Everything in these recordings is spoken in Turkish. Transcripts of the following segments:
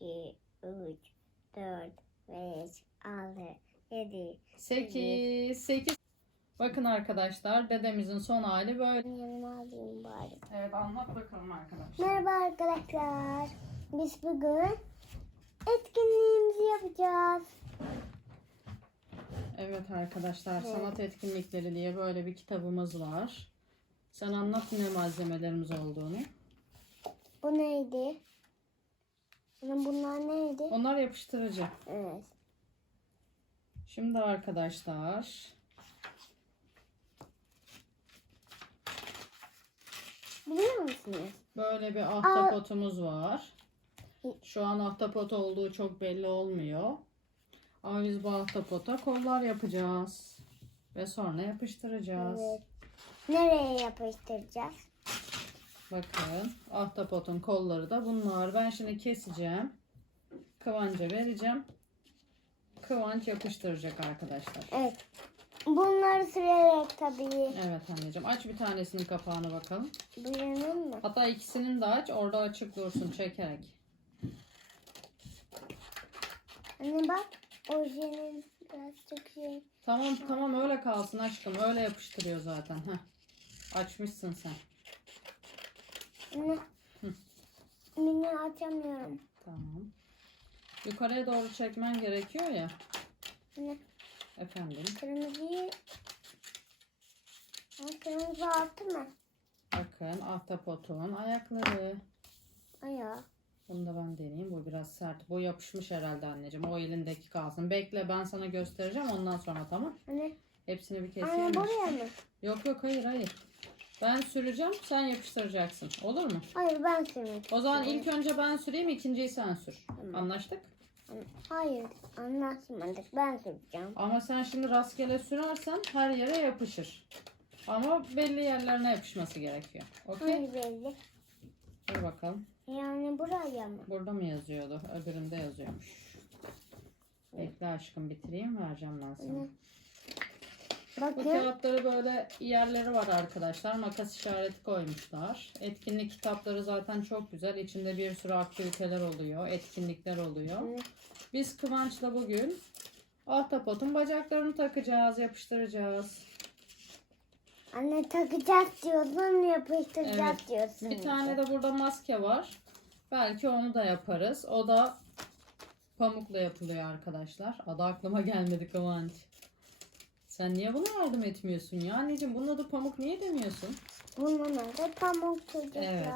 2, 3, 4, 5, 6, 7. 8. 8. Bakın arkadaşlar dedemizin son hali böyle. Yanıma alayım bari. Evet anlat bakalım arkadaşlar. Merhaba arkadaşlar. Biz bugün etkinliğimizi yapacağız. Evet arkadaşlar Evet. sanat etkinlikleri diye böyle bir kitabımız var. Sen anlat ne malzemelerimiz olduğunu. Bu neydi? Ana bunlar neydi? Onlar yapıştırıcı. Evet. Şimdi arkadaşlar Biliyor musunuz? böyle bir ahtapotumuz var. Şu an ahtapot olduğu çok belli olmuyor. Ama biz bu ahtapota kollar yapacağız. Ve sonra yapıştıracağız. Evet. Nereye yapıştıracağız? Bakın ahtapotun kolları da bunlar. Ben şimdi keseceğim. Kıvanca vereceğim. Kıvanç yapıştıracak arkadaşlar. Evet. Bunları sürerek tabii. Evet anneciğim aç bir tanesinin kapağını bakalım. Bu yanın mı? Hatta ikisinin de aç orada açık dursun çekerek. Anne bak. Orijinal birazcık şey. Tamam tamam öyle kalsın aşkım öyle yapıştırıyor zaten. Heh. Açmışsın sen. Anne. Mini açamıyorum. Tamam. Yukarıya doğru çekmen gerekiyor ya. Anne. Efendim. Kırmızıyı. Ama kırmızı altı mı? Bakın ahtapotun ayakları. Ayağı. Bunu da ben deneyeyim. Bu biraz sert. Bu yapışmış herhalde anneciğim. O elindeki kalsın. Bekle ben sana göstereceğim ondan sonra tamam. Anne. Hepsini bir keseyim. Anne mi? buraya mı? Yok yok hayır hayır. Ben süreceğim sen yapıştıracaksın. Olur mu? Hayır ben sürmek O zaman istiyorum. ilk önce ben süreyim ikinciyi sen sür. Anlaştık? Hayır anlaşmadık. Ben süreceğim. Ama sen şimdi rastgele sürersen her yere yapışır. Ama belli yerlerine yapışması gerekiyor. Okey? Hangi belli? Dur bakalım. Yani buraya mı? Burada mı yazıyordu? Öbüründe yazıyormuş. Bekle aşkım bitireyim vereceğim ben sana. Anne. Bu Bakın. kağıtları böyle yerleri var arkadaşlar. Makas işareti koymuşlar. Etkinlik kitapları zaten çok güzel. İçinde bir sürü aktiviteler oluyor. Etkinlikler oluyor. Anne. Biz Kıvanç'la bugün ahtapotun bacaklarını takacağız, yapıştıracağız. Anne takacağız diyorsun yapıştıracağız Evet. diyorsun. Bir tane de burada maske var. Belki onu da yaparız. O da pamukla yapılıyor arkadaşlar. Adı aklıma gelmedi Kıvanç. Sen niye buna yardım etmiyorsun ya? Anneciğim bunun adı pamuk niye demiyorsun? Bunun adı pamuk çocuklar. Evet.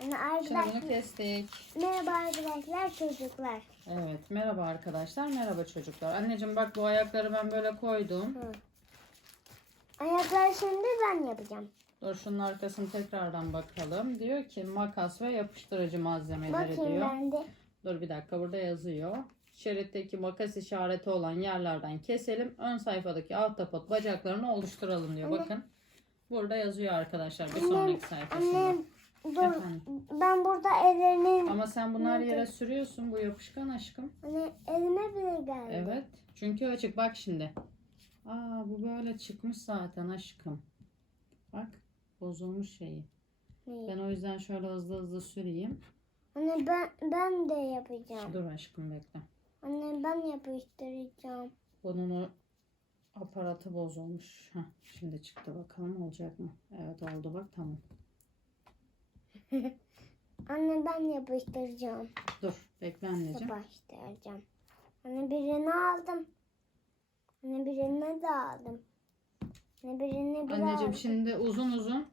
Anne Şimdi bunu arkadaşlar. kestik. Merhaba arkadaşlar çocuklar. Evet merhaba arkadaşlar. Merhaba çocuklar. Anneciğim bak bu ayakları ben böyle koydum. Hı. Ayakları şimdi ben yapacağım. Dur şunun arkasını tekrardan bakalım. Diyor ki makas ve yapıştırıcı malzemeleri Bakayım diyor. ben de. Dur bir dakika burada yazıyor. Şeritteki makas işareti olan yerlerden keselim. Ön sayfadaki ahtapot bacaklarını oluşturalım diyor. Anne. Bakın. Burada yazıyor arkadaşlar bir sonraki sayfasında. Anne dur. Efendim. Ben burada ellerinin Ama sen bunlar yere sürüyorsun. Bu yapışkan aşkım. Anne elime bile geldi. Evet. Çünkü açık. Bak şimdi. Aa bu böyle çıkmış zaten aşkım. Bak. Bozulmuş şeyi. Neyi? Ben o yüzden şöyle hızlı hızlı süreyim. Anne ben ben de yapacağım. Dur aşkım bekle. Anne ben yapıştıracağım. Bunun o aparatı bozulmuş. Heh, şimdi çıktı bakalım olacak mı? Evet oldu bak tamam. Anne ben yapıştıracağım. Dur bekle anneciğim. Yapıştıracağım. Anne birini aldım. Anne birini de aldım. Anne birini bir Anneciğim aldım. şimdi uzun uzun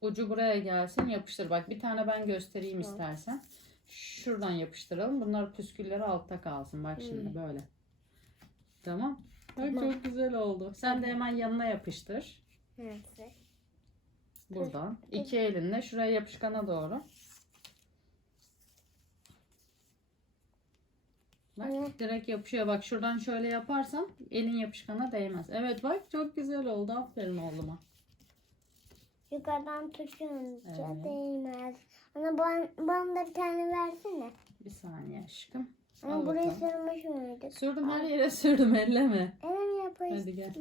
ucu buraya gelsin yapıştır. Bak bir tane ben göstereyim Hı. istersen. Şuradan yapıştıralım. Bunlar püskülleri altta kalsın. Bak şimdi böyle. Tamam. Tamam. çok güzel oldu. Sen de hemen yanına yapıştır. Nasıl? Buradan. iki elinle şuraya yapışkana doğru. Bak direkt yapışıyor. Bak şuradan şöyle yaparsan elin yapışkana değmez. Evet bak çok güzel oldu. Aferin oğluma. Yukarıdan tutunca Evet. değmez. Anne bana, bana da bir tane versene. Bir saniye aşkım. Ama Al bakalım. sürmüş müydük? Sürdüm her yere sürdüm elleme. Elim Hadi gel.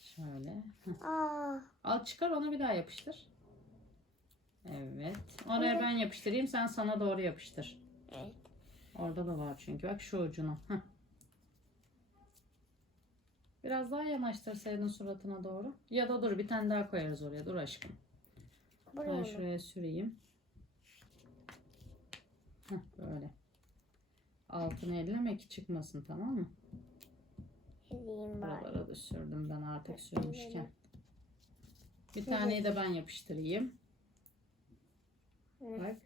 Şöyle. Aa, Al çıkar onu bir daha yapıştır. Evet. Oraya ben yapıştırayım. Sen sana doğru yapıştır. Evet. Orada da var çünkü. Bak şu ucuna. Heh. Biraz daha yanaştırsaydın suratına doğru. Ya da dur bir tane daha koyarız oraya. Dur aşkım. Buraya Ben şuraya süreyim. Heh, böyle. Altını elleme ki çıkmasın tamam mı? Buralara da sürdüm ben artık sürmüşken. Bir taneyi de ben yapıştırayım. Bak.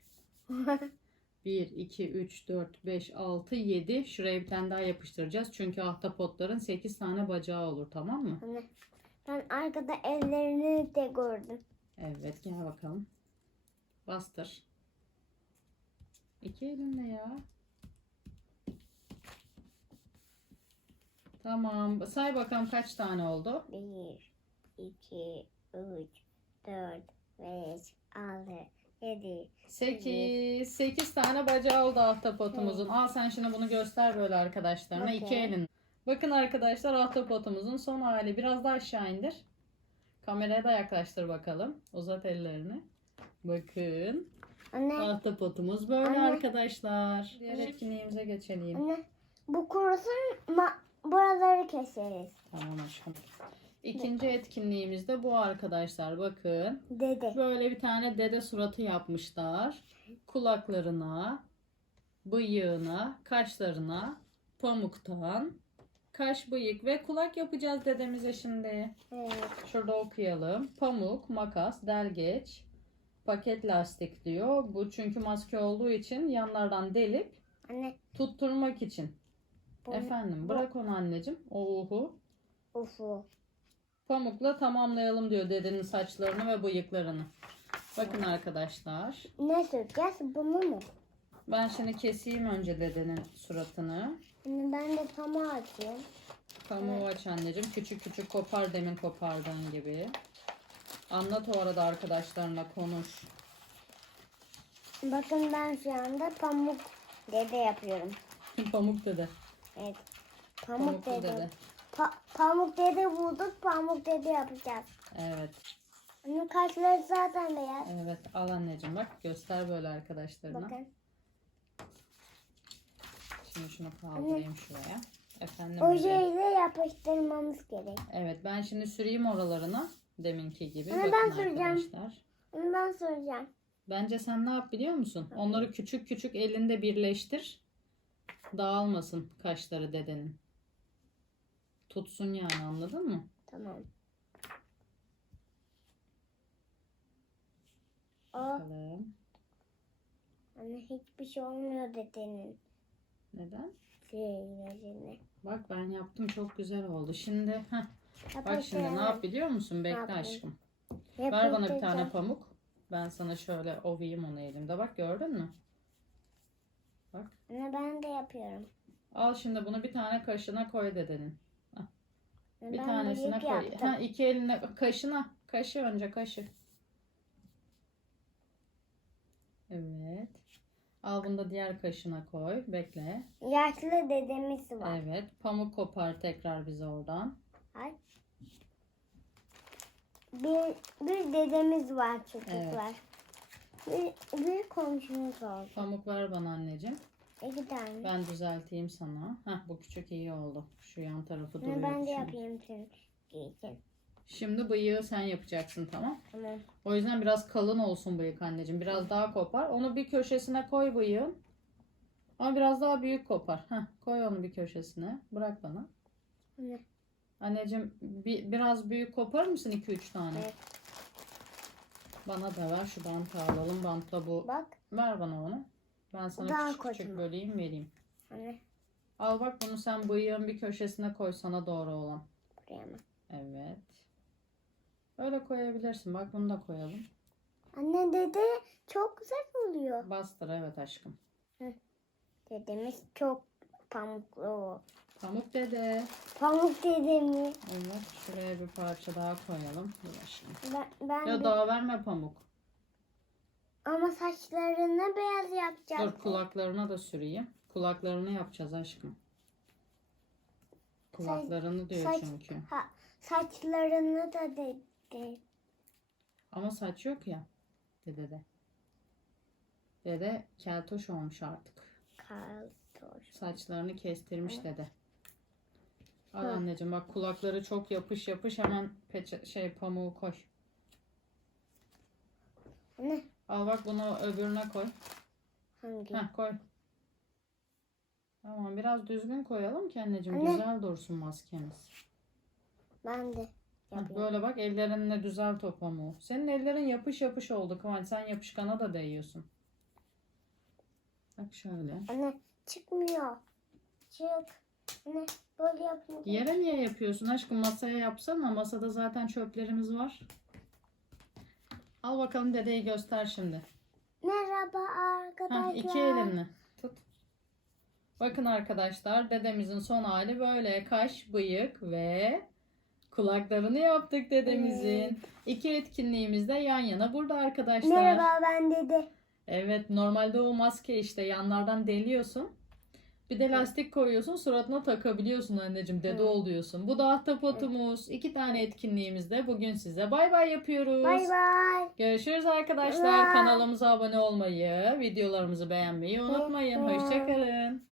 1, 2, 3, 4, 5, 6, 7. Şuraya bir tane daha yapıştıracağız. Çünkü ahtapotların 8 tane bacağı olur tamam mı? Ben arkada ellerini de gördüm. Evet gel bakalım. Bastır. İki elinle ya. Tamam. Say bakalım kaç tane oldu? 1, 2, 3, 4, 5, 6, 7. 8. 8 tane bacağı oldu ahtapotumuzun. Al sen şimdi bunu göster böyle arkadaşlarına. Okey. İki elin. Bakın arkadaşlar ahtapotumuzun son hali. Biraz daha aşağı indir. Kameraya da yaklaştır bakalım. Uzat ellerini. Bakın. Anne, Ahtapotumuz böyle Anne. arkadaşlar. Diğer etkinliğimize geçelim. anne bu kurusun ma- buraları keseriz. Tamam aşkım. İkinci etkinliğimiz de bu arkadaşlar. Bakın. Dede. Böyle bir tane dede suratı yapmışlar. Kulaklarına, bıyığına, kaşlarına pamuktan kaş, bıyık ve kulak yapacağız dedemize şimdi. Evet. Şurada okuyalım. Pamuk, makas, delgeç, paket lastik diyor. Bu çünkü maske olduğu için yanlardan delip Anne, tutturmak için. bu Efendim bırak onu anneciğim. O uhu. Pamukla tamamlayalım diyor dedenin saçlarını ve bıyıklarını. Bakın arkadaşlar. Ne süreceğiz? Bunu mu? Ben şimdi keseyim önce dedenin suratını. Anne ben de pamuğu açayım. Pamuğu aç anneciğim. Küçük küçük kopar demin kopardığın gibi. Anlat o arada arkadaşlarına konuş. Bakın ben şu anda pamuk dede yapıyorum. Pamuk dede. Evet. Pamuk Pamuklu dede. dede. Pa- pamuk dede bulduk. Pamuk dede yapacağız. Evet. Anne kaşları zaten beyaz. Evet. Al anneciğim bak. Göster böyle arkadaşlarına. Bakın. Şimdi şunu kaldırayım şuraya. Efendim. Ojeyle yapıştırmamız gerek. Evet ben şimdi süreyim oralarına. Deminki gibi. Ama ben süreceğim. arkadaşlar. Onu ben soracağım. Bence sen ne yap biliyor musun? Onları küçük küçük elinde birleştir. Dağılmasın kaşları dedenin. Tutsun yani anladın mı? Tamam. Bakalım. anne hiçbir şey olmuyor dedenin Neden? şeyine. Bak ben yaptım çok güzel oldu. Şimdi heh, bak şimdi ne yap biliyor musun? Bekle yapayım? aşkım. Ver bana bir tane pamuk. Ben sana şöyle ovayım onu elimde. Bak gördün mü? Bak. Anne ben de yapıyorum. Al şimdi bunu bir tane kaşına koy dedenin. Bir ben tanesine koy. yaptım. Ha iki eline kaşına. Kaşı önce kaşı. Evet. Al bunu da diğer kaşına koy. Bekle. Yaşlı dedemiz var. Evet. Pamuk kopar tekrar bize oradan. Ay. Bir, bir dedemiz var çocuklar. Bir, bir komşumuz oldu. Pamuk ver bana anneciğim. İki tane. Ben düzelteyim sana. Heh bu küçük iyi oldu. Şu yan tarafı duruyor. ben de yapayım çünkü. Şimdi bıyığı sen yapacaksın tamam. Tamam. O yüzden biraz kalın olsun bıyık anneciğim. Biraz daha kopar. Onu bir köşesine koy bıyığın. Ama biraz daha büyük kopar. Heh, koy onu bir köşesine. Bırak bana. Anne. Anneciğim bir, biraz büyük kopar mısın 2-3 tane? Evet. Bana da ver şu bantı alalım. Bantla bu. Bak. Ver bana onu. Ben sana Daha küçük küçük böleyim vereyim. Anne Al bak bunu sen bıyığın bir köşesine koy sana doğru olan. buraya mı? Evet. Öyle koyabilirsin. Bak bunu da koyalım. Anne dede çok güzel oluyor. Bastır evet aşkım. Dedemiz çok pamuklu. Pamuk dede. Pamuk dedemi. Evet şuraya bir parça daha koyalım. Dur aşkım. Ben, ben Ya de- daha verme pamuk. ama saçlarını beyaz yapacağız. Dur kulaklarına da süreyim. Kulaklarını yapacağız aşkım. Kulaklarını diyor saç- çünkü. Ha, saçlarını da dedi. Ama saç yok ya. gitti dede. Dede keltoş olmuş artık. Kartoş. Saçlarını kestirmiş dede. Al Hı. anneciğim bak kulakları çok yapış yapış hemen peçe, şey pamuğu koy. Anne Al bak bunu öbürüne koy. hangi? Heh koy. Tamam biraz düzgün koyalım ki anneciğim Anne. güzel dursun maskemiz. Ben de. Heh, yapayım. böyle bak ellerinle düzelt o pamuğu. Senin ellerin yapış yapış oldu Kıvanç. Sen yapışkana da değiyorsun. Bak şöyle. Anne çıkmıyor. Çık. Anne böyle yapınca. Yere niye yapıyorsun aşkım? Masaya yapsana. Masada zaten çöplerimiz var. Al bakalım dedeyi göster şimdi. Merhaba Heh, arkadaşlar. iki elinle. Tut. Bakın arkadaşlar dedemizin son hali böyle. Kaş, bıyık ve kulaklarını yaptık dedemizin. İki etkinliğimiz de yan yana burada arkadaşlar. Merhaba ben dede. Evet normalde o maske işte yanlardan deliyorsun. Bir de lastik koyuyorsun suratına takabiliyorsun anneciğim dede Hı. ol diyorsun. Bu da ahtapotumuz. İki tane etkinliğimizde bugün size bay bay yapıyoruz. Bay bay. Görüşürüz arkadaşlar. Bay. Kanalımıza abone olmayı, videolarımızı beğenmeyi unutmayın. Hoşçakalın.